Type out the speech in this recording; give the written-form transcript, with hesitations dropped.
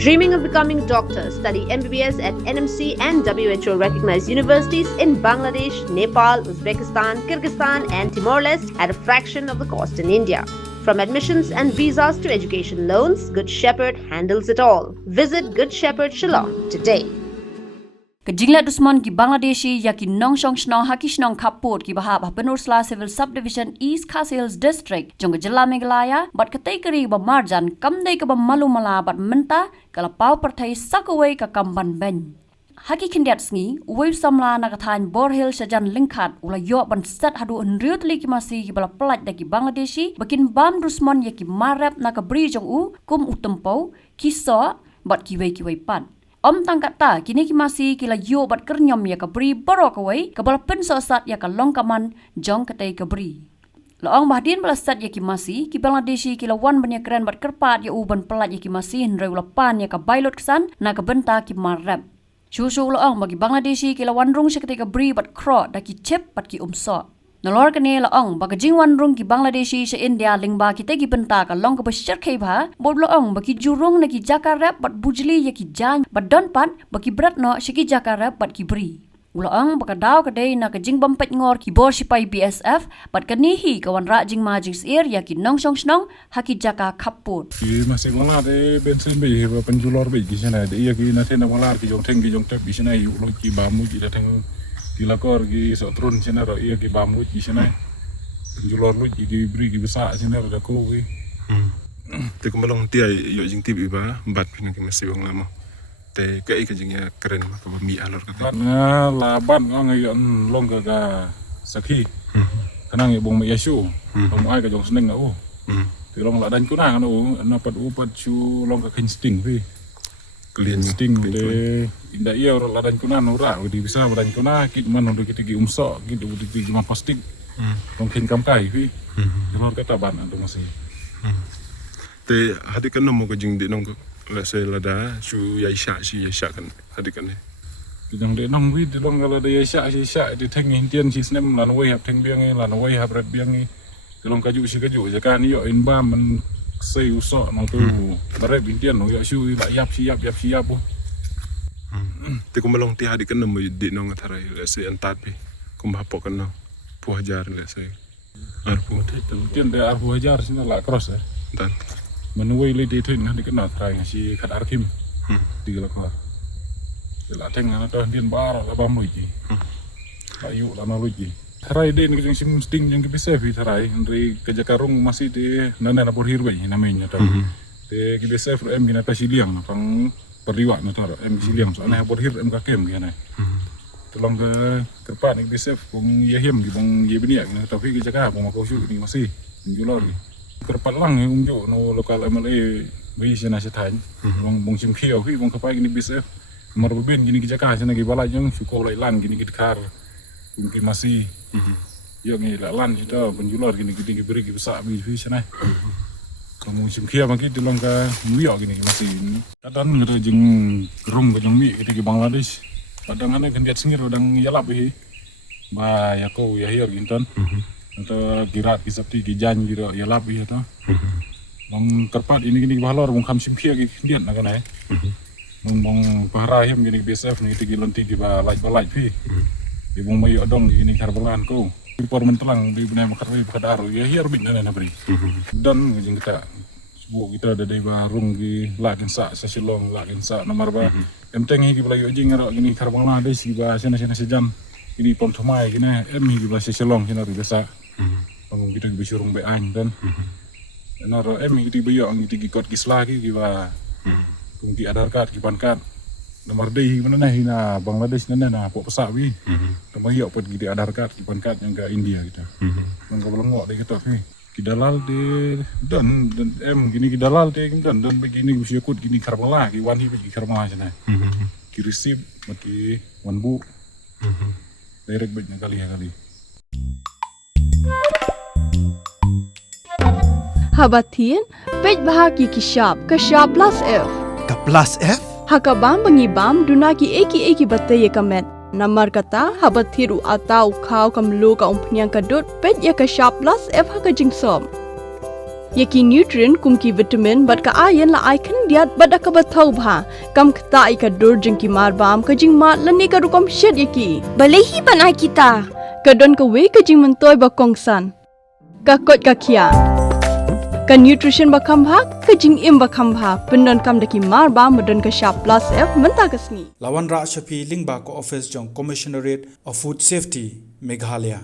Dreaming of becoming a doctor? Study MBBS at NMC and WHO recognized universities in Bangladesh, Nepal, Uzbekistan, Kyrgyzstan and Timor-Leste at a fraction of the cost in India. From admissions and visas to education loans, Good Shepherd handles it all. Visit Good Shepherd Shillong today. Kajingla Dusman ki Bangladeshi ya ki Nongshong Shnong Haki Shnong Kaput ki Bahab Hapanursla Civil Subdivision East Khasi District Jong Jilla Meghalaya bat katai kari ba marjan kamdai ka ba malumala bat menta kala pau partai sakaway ka kamban ben. Haki kindiat sngi uway samla nakathan Borhil Shajan Lingkat ula yo ban sat hadu unriutli ki masi ki bala pelat da ki Bangladeshi bakin bam Dusman ya ki marap nakabri jong u kum utempau kiso bat kiway pan. Om tangkata kini ki masih kila yo bat kernyom ya kabri borok away kabal pen sosat ya ka longkaman jong katai kabri. Laong bahdin belasat ya ki masih ki Bangladeshi kila wan banya keren bat kerpat ya uban pelat ya ki masih henrei ulapan ya ka bailot kesan na ka benta ki marap. Susu laong bagi Bangladeshi kila wan rung sekatai kabri bat kro da ki cep bat ki umso. Nalor kene laong baga jingwan rung ki Bangladeshi sa India lingba kita ki benta ka long ka basyar kay ba bod laong bagi jurung na ki Jakarta bat bujli ya ki jan bat donpan bagi berat no shiki Jakarta bat ki bri ulaong baka daw ka day na ka jing bampet ngor ki bor sipai BSF bat kanihi kawan ra jing majing sir ya ki Nongshong Shnong haki Jaka kaput ki masih mala de bensin be ba penjulor be ki sana de ya ki na tena mala ki jong teng ki jong tep bi sana yu lo ki ba mu ki da teng dilakor gi sotrun sina ro iya gi bamu gi sina julor lu gi bri gi besa sina ro da ko gi te ko malong ti ay yo jing tibi ba bat pin gi masi wong lama te ka ik jing ya keren ma ko mi alor ka na la ban ngang yo long ga sakhi kanang yo bong ma yasu bong ai ka jong sneng na o ti long la dan ku na no na pat u pat chu long ka kin sting vi kalian sting de inda iya orang ladan kuna nora di bisa ladan kuna kit man untuk kita gi umso gitu di cuma plastik mungkin kamkai pi jangan kata ban itu masih te hadi kan mo ko jing de nong la se lada su yaisha si yaisha kan hadi kan jang de nong wi de long la de yaisha si yaisha di theng indian si snem lan wei hab theng biang lan wei hab rat biang ni long kaju si kaju jakan yo in ba man say usok nang tu barep indian no yo shu la yap siap po te kumalong ti hadi kan mo di nong atharai le se antat pe kum hapo kan no pu hajar le se arpu te tian de arpu hajar sina la cross dan menuai le de thun hadi kan atharai si khat arkim di la ko la teng na to dian bar la bam lu ji la yu la na lu ji Tharai din ke jing sting yang ke bisa vi tharai dari kerja karung masih di nana na Borhil bai namanya ta de ke bisa em gina ta siliang pang perliwat na tar em siliang so na Borhil em ka kem gina tolong ke kerpat ni bisa bong yahim di bong yebnia gina tapi ke jaga bong makau syu ni masih julor kerpat lang unjuk no lokal MLA bai sina setan bong sim khiau hi bong kapai gini bisa mar bin gini ke jaga sina ke balai jong syukur lai lan gini ke kar mungkin masih yang ni lalan itu penjual gini gini beri besar beri sana kamu simkia mungkin di langkah muyok gini masih kadang ada jeng gerung ke jeng mi gini Bangladesh kadang ada gendiat sengir kadang yalap hi ba ya kau ya hiar gintan atau kirat kisapti kijan gitu yalap hi atau bang kerpat ini gini balor bang kam simkia gini gendiat nak kena bang paharahim gini BSF ni tiga lanti di balai hi ibung mayo dong ini karbalan ko informan telang di benar makarwi kadaro ya hiar bin na beri dan ngajing kita sebuah kita ada di barung di lakin sa Shillong lakin sa nomor ba emteng hi gibla yo jing ro ini karbalan ada si ba sena sejam ini pom thomai gina em hi gibla Shillong sena biasa bangun kita bisurung be an dan ro em hi di bayo ang di kot kisla ki giba kung di adar kat kipankat nomor deh mana nih na Bangladesh na pok pesak wi tempat yok pun kita adar kat kipankat yang ke India kita nang kabelengok deh kita kidalal de dan em gini kidalal de dan begini usia kut gini karmala ki wan hi bagi karmala sana ki receive mati wan bu direct banyak kali Habatin pej bahagi kishab kashab plus F ka plus F Hakabam bangibam dunaki eki batay kamet Namar kata habat thiru atau kau kamlu ka umpnyang kadut pet ya ka shop plus F ha ka jingsom Yaki nutrient kumki vitamin bat ka ayan la icon diat bat ka bathau bha kam khta ai ka dur jing ki mar bam ka jing mat lan ni ka rukom shed yaki Balehi banai kita. ka don ka we ka jing mentoy ba kongsan ka kot ka khia ka nutrition ba kham bha ka jing im ba kham bha pendon kam daki mar bam modon ka sharp plus f menta kasni Lawan Ra Shafi Lingba ko office jong Commissionerate of Food Safety Meghalaya